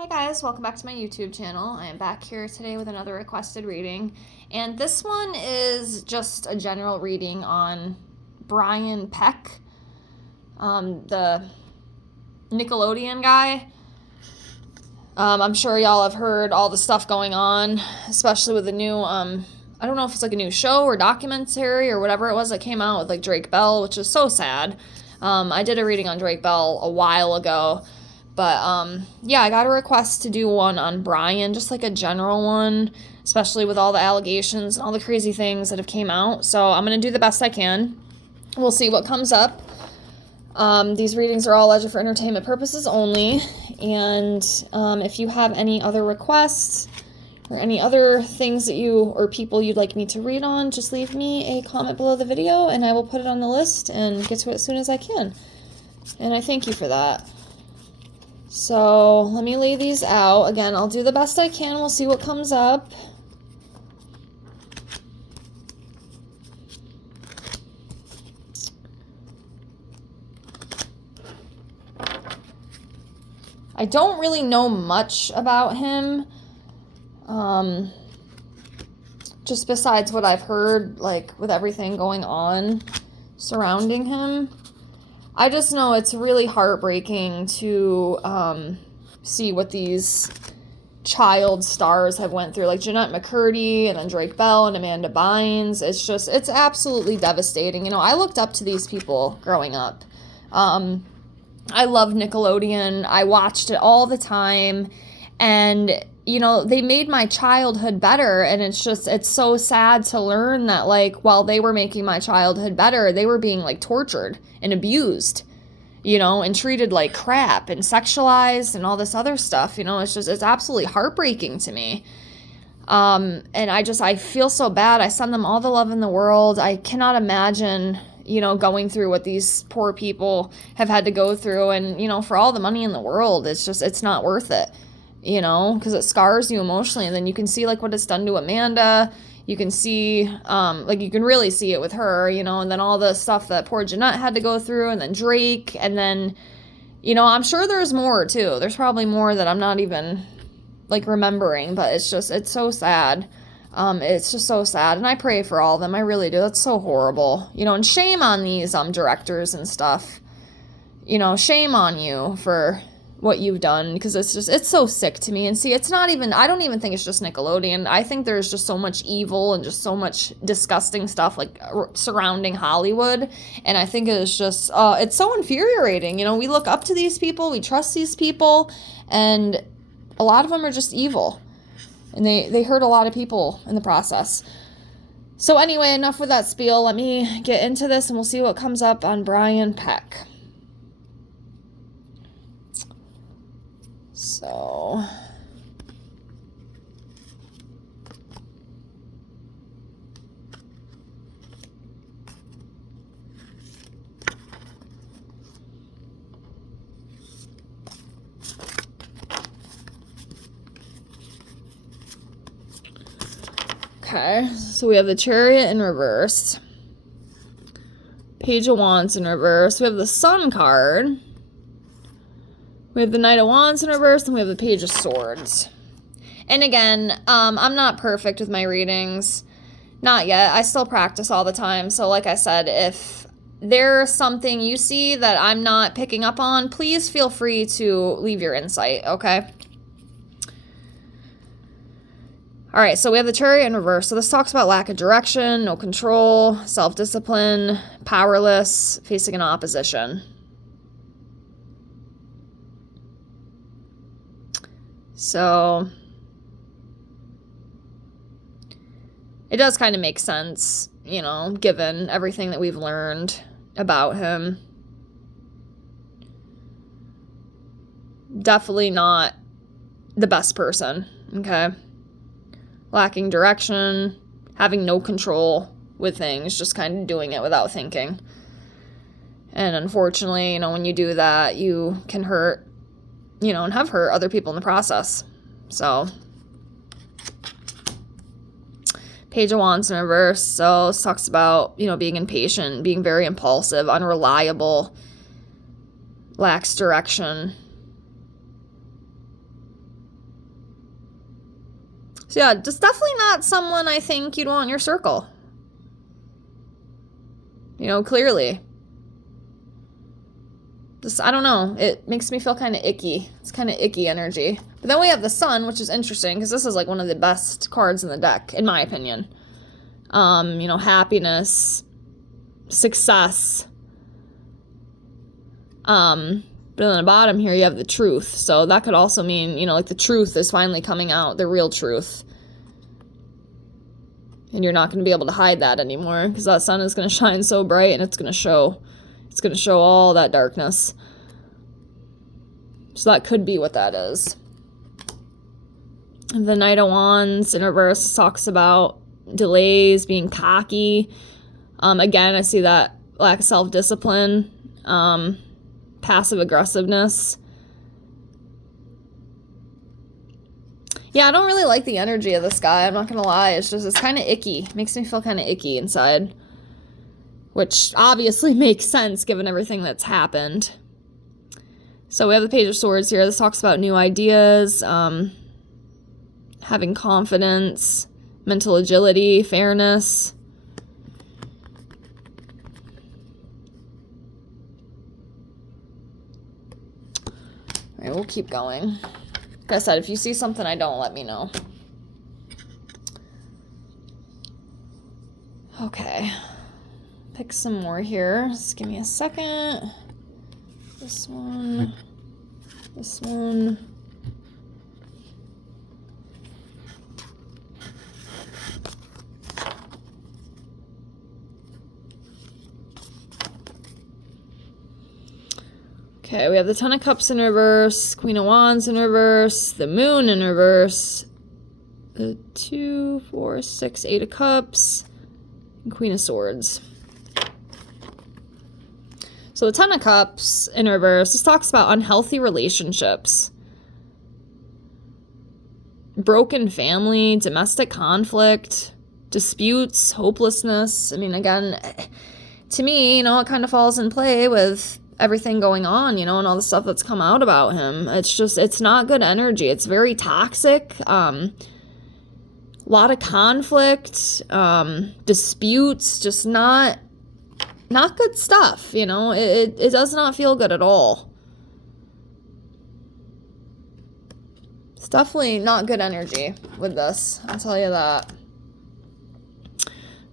Hi guys, welcome back to my YouTube channel. I am back here today with another requested reading, and this one is just a general reading on Brian Peck, the Nickelodeon guy. I'm sure y'all have heard all the stuff going on, especially with the new, I don't know if it's like a new show or documentary or whatever it was that came out with like Drake Bell, which is so sad. I did a reading on Drake Bell a while ago. But, yeah, I got a request to do one on Brian, just like a general one, especially with all the allegations and all the crazy things that have came out. So I'm going to do the best I can. We'll see what comes up. These readings are all alleged for entertainment purposes only. And if you have any other requests or any other things that you or people you'd like me to read on, just leave me a comment below the video and I will put it on the list and get to it as soon as I can. And I thank you for that. So let me lay these out. Again, I'll do the best I can. We'll see what comes up. I don't really know much about him. Just besides what I've heard, like with everything going on surrounding him. I just know it's really heartbreaking to see what these child stars have went through, like Jeanette McCurdy and then Drake Bell and Amanda Bynes. It's absolutely devastating. You know, I looked up to these people growing up. I loved Nickelodeon. I watched it all the time. And, you know, they made my childhood better. And it's so sad to learn that, like, while they were making my childhood better, they were being, like, tortured and abused, you know, and treated like crap and sexualized and all this other stuff. You know, it's absolutely heartbreaking to me. And I feel so bad. I send them all the love in the world. I cannot imagine, you know, going through what these poor people have had to go through. And, you know, for all the money in the world, it's not worth it. You know, because it scars you emotionally. And then you can see, like, what it's done to Amanda. You can see, like, you can really see it with her, you know, and then all the stuff that poor Jeanette had to go through, and then Drake, and then, you know, I'm sure there's more, too. There's probably more that I'm not even, like, remembering, but it's so sad. It's just so sad, and I pray for all of them. I really do. That's so horrible. You know, and shame on these, directors and stuff. You know, shame on you for what you've done, because it's so sick to me. And see, I don't even think it's just Nickelodeon. I think there's just so much evil and just so much disgusting stuff, like, surrounding Hollywood. And I think it's just, it's so infuriating. You know, we look up to these people, we trust these people, and a lot of them are just evil. And they hurt a lot of people in the process. So anyway, enough with that spiel. Let me get into this and we'll see what comes up on Brian Peck. So, okay, so we have the Chariot in reverse, Page of Wands in reverse, we have the Sun card, we have the Knight of Wands in reverse, and we have the Page of Swords. And again, I'm not perfect with my readings. Not yet. I still practice all the time. So like I said, if there's something you see that I'm not picking up on, please feel free to leave your insight, okay? All right, so we have the Chariot in reverse. So this talks about lack of direction, no control, self-discipline, powerless, facing an opposition. So it does kind of make sense, you know, given everything that we've learned about him. Definitely not the best person, okay? Lacking direction, having no control with things, just kind of doing it without thinking. And unfortunately, you know, when you do that, you can hurt, you know, and have hurt other people in the process. So, Page of Wands in reverse. So this talks about, you know, being impatient, being very impulsive, unreliable, lacks direction. So yeah, just definitely not someone I think you'd want in your circle. You know, clearly. Just, I don't know. It makes me feel kind of icky. It's kind of icky energy. But then we have the Sun, which is interesting because this is like one of the best cards in the deck, in my opinion. You know, happiness, success. But on the bottom here, you have the truth. So that could also mean, you know, like the truth is finally coming out, the real truth. And you're not going to be able to hide that anymore because that sun is going to shine so bright and it's going to show. It's going to show all that darkness. So that could be what that is. The Knight of Wands in reverse talks about delays, being cocky. Again, I see that lack of self-discipline, passive aggressiveness. Yeah, I don't really like the energy of this guy. I'm not going to lie. It's kind of icky. It makes me feel kind of icky inside. Which obviously makes sense given everything that's happened. So we have the Page of Swords here. This talks about new ideas, having confidence, mental agility, fairness. All right, we'll keep going. Like I said, if you see something I don't, let me know. Okay. Pick some more here. Just give me a second. This one. This one. Okay, we have the Ten of Cups in reverse, Queen of Wands in reverse, the Moon in reverse, the 2, 4, 6, 8 of Cups, and Queen of Swords. So the Ten of Cups in reverse, this talks about unhealthy relationships, broken family, domestic conflict, disputes, hopelessness. I mean, again, to me, you know, it kind of falls in play with everything going on, you know, and all the stuff that's come out about him. It's just, it's not good energy. It's very toxic. A lot of conflict, disputes, just not good stuff, you know. It does not feel good at all. It's definitely not good energy with this, I'll tell you that.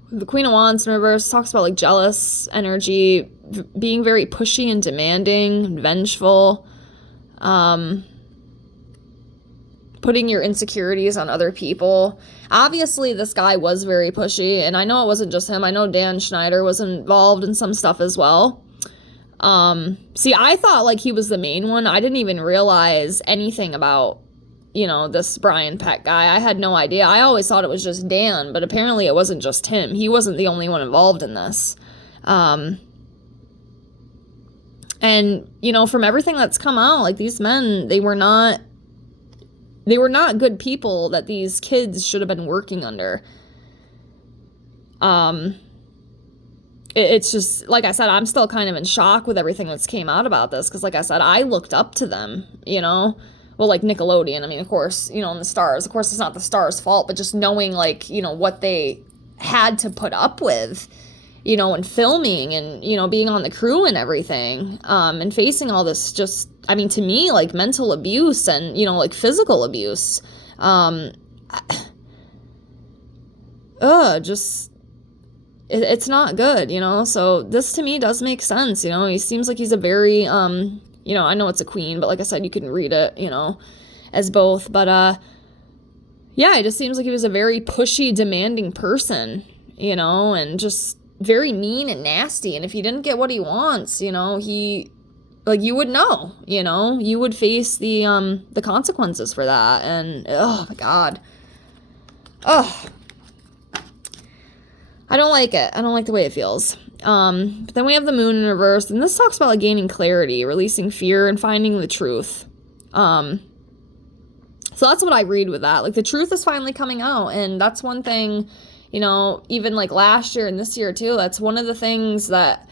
The Queen of Wands in reverse talks about like jealous energy, being very pushy and demanding, vengeful, putting your insecurities on other people. Obviously, this guy was very pushy, and I know it wasn't just him. I know Dan Schneider was involved in some stuff as well. See, I thought like he was the main one. I didn't even realize anything about, you know, this Brian Peck guy. I had no idea. I always thought it was just Dan, but apparently it wasn't just him. He wasn't the only one involved in this. And, you know, from everything that's come out, like these men, they were not good people that these kids should have been working under. It's just, like I said, I'm still kind of in shock with everything that's came out about this. Because, like I said, I looked up to them, you know. Well, like Nickelodeon, I mean, of course, you know, and the stars. Of course, it's not the stars' fault, but just knowing, like, you know, what they had to put up with, you know, and filming and, you know, being on the crew and everything, and facing all this just, I mean, to me, like, mental abuse and, you know, like, physical abuse. It's not good, you know? So this, to me, does make sense, you know? He seems like he's a very, you know, I know it's a queen, but like I said, you can read it, you know, as both. But, yeah, it just seems like he was a very pushy, demanding person, you know, and just very mean and nasty. And if he didn't get what he wants, you know, like, you would know, you know, you would face the consequences for that. And, oh, my God. Oh, I don't like it. I don't like the way it feels. But then we have the Moon in reverse, and this talks about like gaining clarity, releasing fear, and finding the truth. So that's what I read with that. Like, the truth is finally coming out, and that's one thing, you know, even like last year and this year too, that's one of the things that,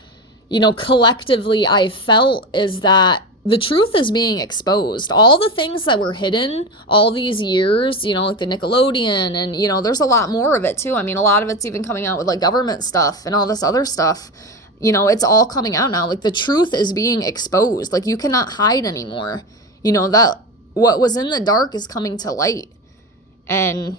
you know, collectively I felt is that the truth is being exposed. All the things that were hidden all these years, you know, like the Nickelodeon, and, you know, there's a lot more of it too. I mean, a lot of it's even coming out with like government stuff and all this other stuff. You know, it's all coming out now. Like the truth is being exposed. Like you cannot hide anymore. You know, that what was in the dark is coming to light. And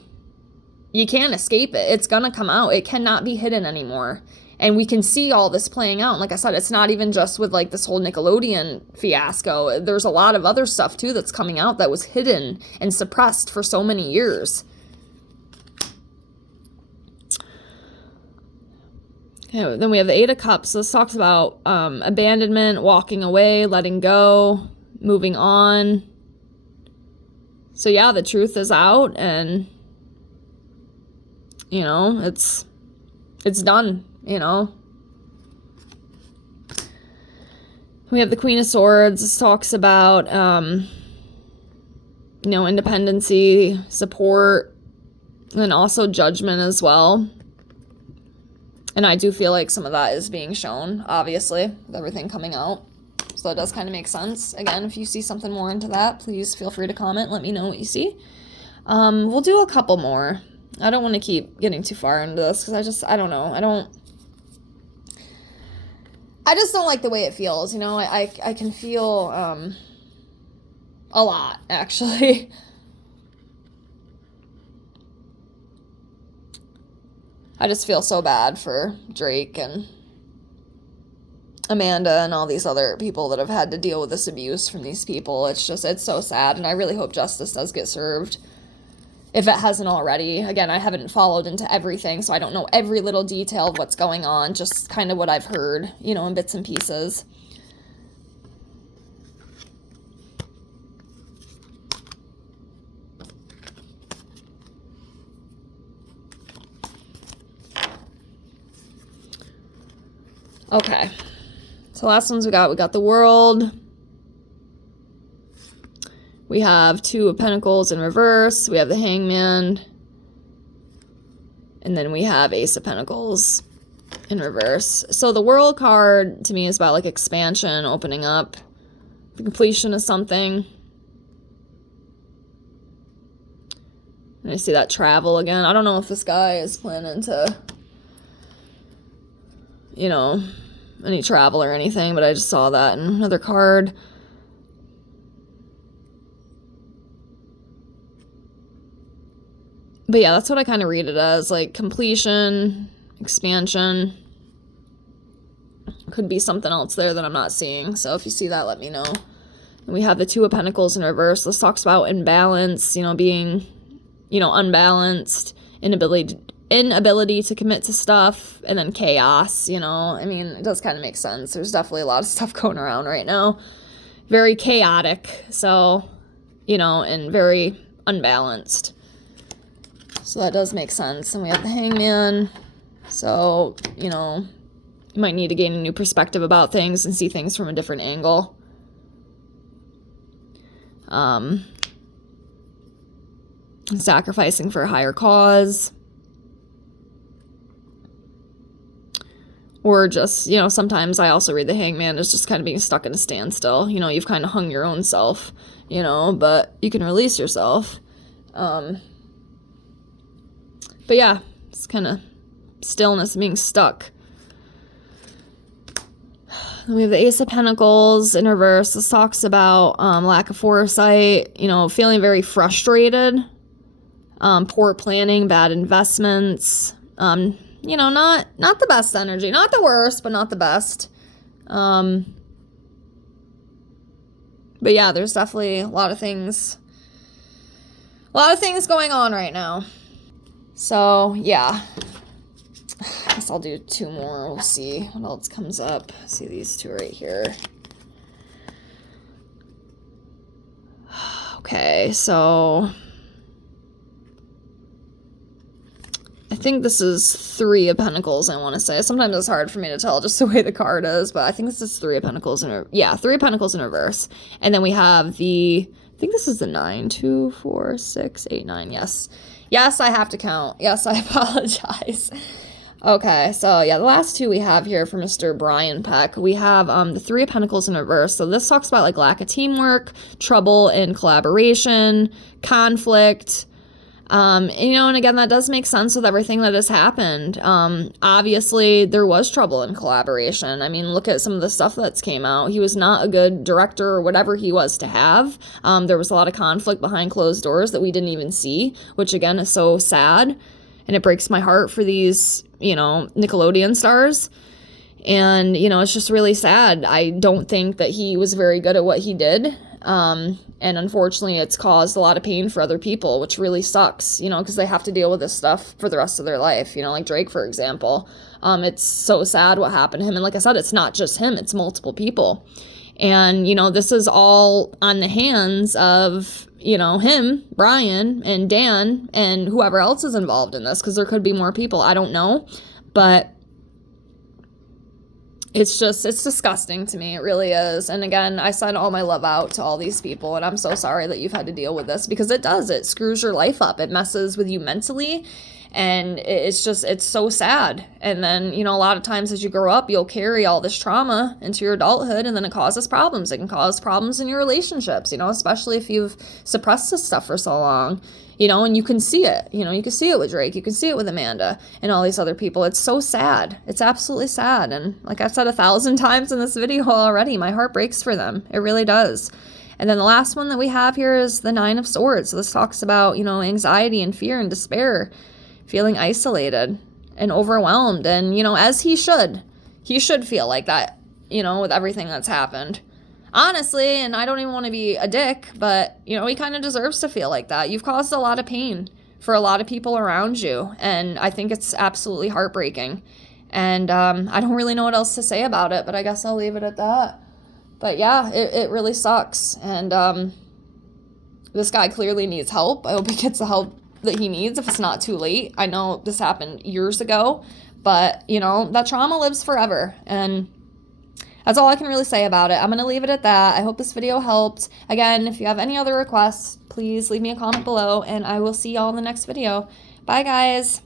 you can't escape it. It's gonna come out. It cannot be hidden anymore. And we can see all this playing out. And like I said, it's not even just with like this whole Nickelodeon fiasco. There's a lot of other stuff too that's coming out that was hidden and suppressed for so many years. Okay, then we have the Eight of Cups. This talks about abandonment, walking away, letting go, moving on. So yeah, the truth is out, and you know, it's done. You know, we have the Queen of Swords. This talks about, you know, independency, support, and also judgment as well. And I do feel like some of that is being shown, obviously, with everything coming out. So that does kind of make sense. Again, if you see something more into that, please feel free to comment. Let me know what you see. We'll do a couple more. I don't want to keep getting too far into this because I don't know. I just don't like the way it feels, you know. I can feel a lot, actually. I just feel so bad for Drake and Amanda and all these other people that have had to deal with this abuse from these people. It's so sad, and I really hope justice does get served, if it hasn't already. Again, I haven't followed into everything, so I don't know every little detail of what's going on, just kind of what I've heard, you know, in bits and pieces. Okay, so last ones we got the World. We have Two of Pentacles in reverse. We have the Hangman. And then we have Ace of Pentacles in reverse. So the World card to me is about like expansion, opening up, the completion of something. And I see that travel again. I don't know if this guy is planning to, you know, any travel or anything, but I just saw that in another card. But yeah, that's what I kind of read it as, like completion, expansion. Could be something else there that I'm not seeing. So if you see that, let me know. And we have the Two of Pentacles in reverse. This talks about imbalance, you know, being, you know, unbalanced, inability to commit to stuff, and then chaos, you know. I mean, it does kind of make sense. There's definitely a lot of stuff going around right now. Very chaotic, so, you know, and very unbalanced. So that does make sense. And we have the Hangman. So, you know, you might need to gain a new perspective about things and see things from a different angle. Sacrificing for a higher cause. Or just, you know, sometimes I also read the Hangman as just kind of being stuck in a standstill. You know, you've kind of hung your own self, you know, but you can release yourself. But yeah, it's kind of stillness, being stuck. Then we have the Ace of Pentacles in reverse. This talks about lack of foresight, you know, feeling very frustrated, poor planning, bad investments, you know, not the best energy, not the worst, but not the best. But yeah, there's definitely a lot of things going on right now. So, yeah. I guess I'll do two more. We'll see what else comes up. See these two right here. Okay, so I think this is Three of Pentacles, I want to say. Sometimes it's hard for me to tell just the way the card is, but I think this is Three of Pentacles Three of Pentacles in reverse. And then we have I think this is the 9. 2, 4, 6, 8, 9. Yes. Yes, I have to count. Yes, I apologize. Okay, so yeah, the last two we have here for Mr. Brian Peck, we have the Three of Pentacles in reverse. So this talks about like lack of teamwork, trouble in collaboration, conflict. You know, and again, that does make sense with everything that has happened. Obviously, there was trouble in collaboration. I mean, look at some of the stuff that's came out. He was not a good director or whatever he was to have. There was a lot of conflict behind closed doors that we didn't even see, which again is so sad. And it breaks my heart for these, you know, Nickelodeon stars. And, you know, it's just really sad. I don't think that he was very good at what he did. And unfortunately, it's caused a lot of pain for other people, which really sucks, you know, because they have to deal with this stuff for the rest of their life, you know, like Drake, for example. It's so sad what happened to him. And like I said, it's not just him, it's multiple people. And, you know, this is all on the hands of, you know, him, Brian, and Dan, and whoever else is involved in this, because there could be more people. I don't know. But it's disgusting to me. It really is. And again, I send all my love out to all these people, and I'm so sorry that you've had to deal with this, because it does. It screws your life up. It messes with you mentally. And it's so sad. And then, you know, a lot of times as you grow up, you'll carry all this trauma into your adulthood, and then it causes problems. It can cause problems in your relationships, you know, especially if you've suppressed this stuff for so long, you know, and you can see it, you know, you can see it with Drake, you can see it with Amanda and all these other people. It's so sad. It's absolutely sad. And like I've said 1,000 times in this video already, my heart breaks for them. It really does. And then the last one that we have here is the Nine of Swords. So this talks about, you know, anxiety and fear and despair, feeling isolated and overwhelmed. And, you know, as he should feel like that, you know, with everything that's happened. Honestly, and I don't even want to be a dick, but, you know, he kind of deserves to feel like that. You've caused a lot of pain for a lot of people around you, and I think it's absolutely heartbreaking. And I don't really know what else to say about it, but I guess I'll leave it at that. But yeah, it really sucks. And this guy clearly needs help. I hope he gets the help that he needs if it's not too late. I know this happened years ago, but, you know, that trauma lives forever. And that's all I can really say about it. I'm going to leave it at that. I hope this video helped. Again, if you have any other requests, please leave me a comment below, and I will see y'all in the next video. Bye, guys.